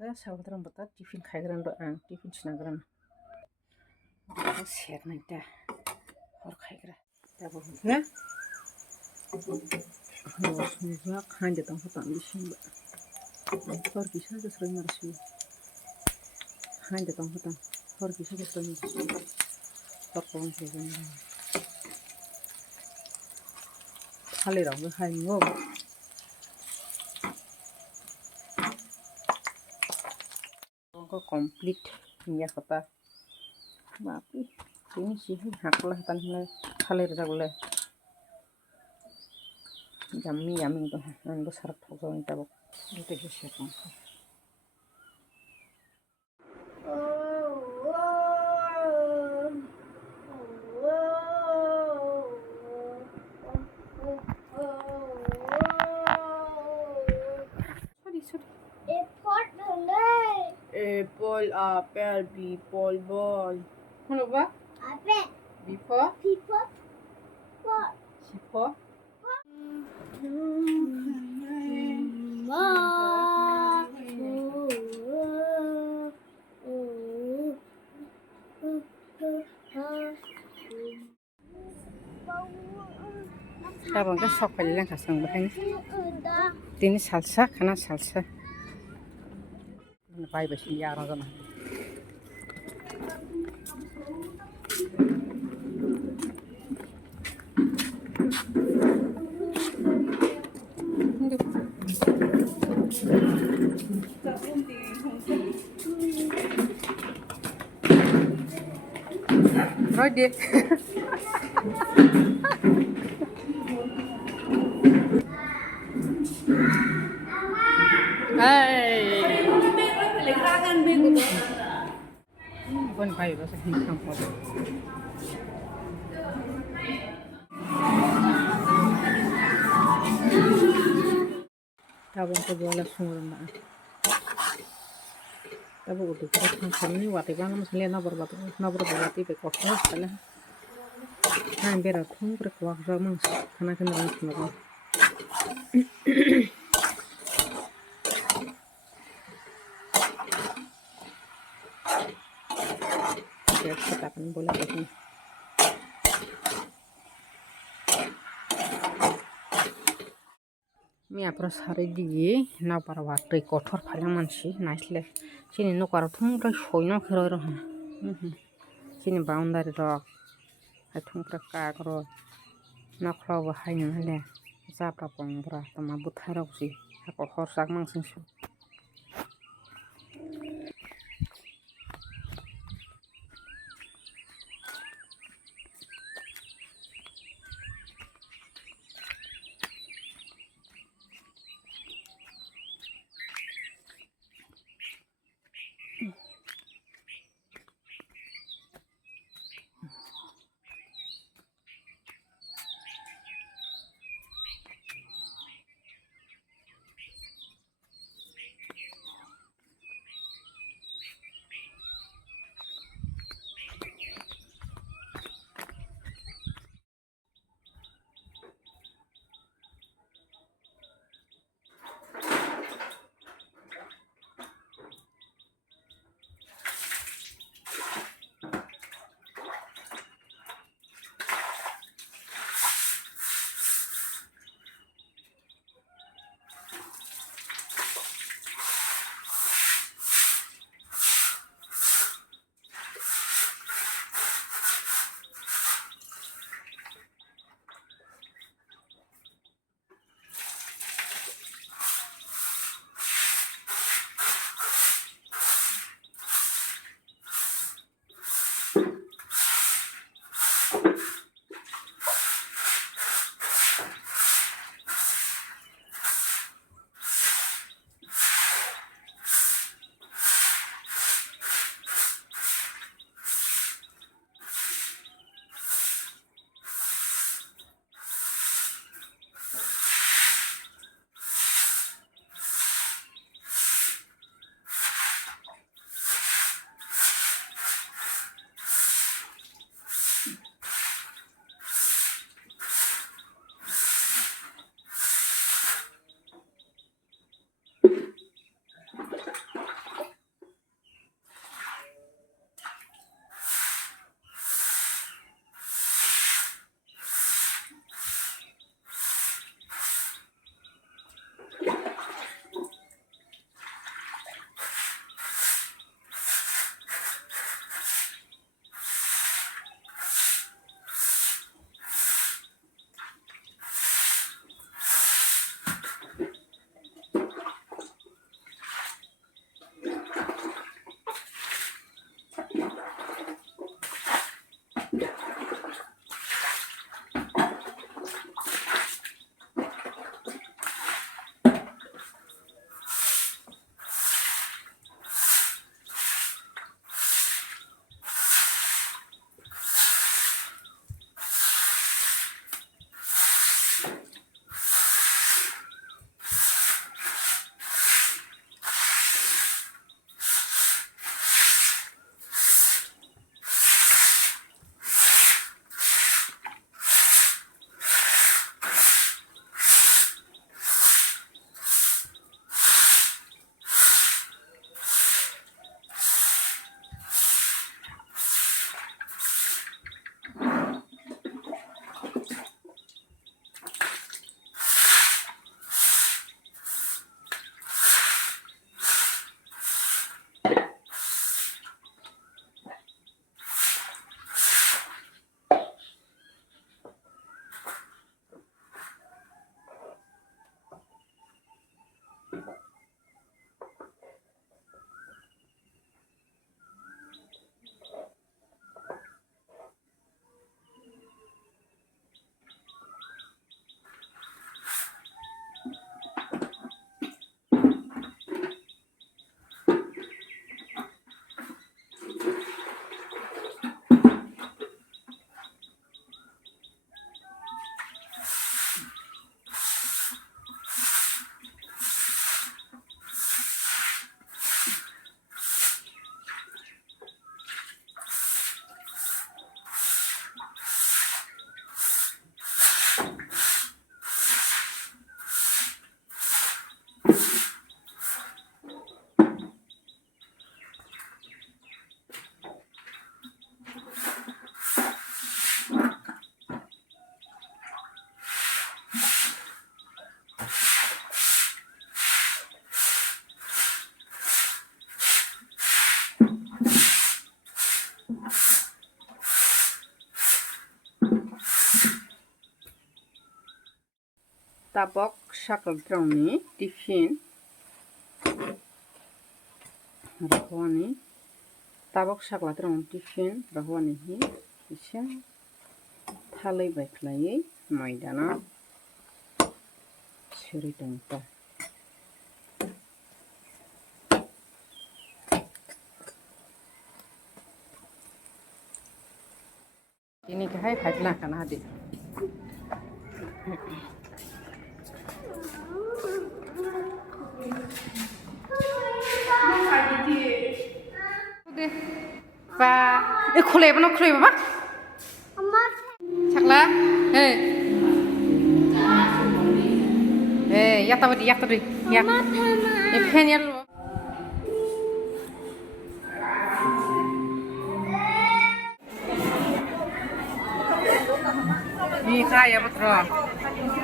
सावद्रान बता टिफिन खायग्रान आं टिफिन सुनाग्रान सेरनाय दा हर खायग्रा दाबो हो संजा खांदे दं हतां बिसिंबा हर किसा जस्रोय मारसि खांदे दं हतां हर किसा जस्रोय मारसि हर कौन सेजों थालिरावबो हायो complete ya kota tapi ini sih haklah tanah kalir jagule yummy tuh ando sarap tuh ini tabok itu sih Apple, apple, people, ball. Ano ba? Apple. Before? Before. What? Before? Abang kan sok kali lang kasang bahay. Tini salsa, kana salsa. Napay ba siya araw naman? Ready? Hey. Bukan kayu bahasa hitam foto. Tabung kejualan sumur mana? Tabung udah kita kami waktu itu kan misalnya nabur berarti bekoknya setelah nah berat pun berkuah ramang karena kena semua. Ya kita akan boleh begini. Mi apros hari di Nokbar waktu kotor paling mansi naisle sini Nokbar thungkra soino khero ro sini boundary ro thungkra kagro naklo ba haino le zapra pongbra tama buthara usi hako horsak mangsin su tabok sakal ni tiffin rahwani tabok sakla tiffin rahwani hi isa thalai bai khlai maidana seri tangta ini kahai phaitla kana hadi ba e khuleba no khuleba ba sakla yata badi ya e pen ya ni kaya betul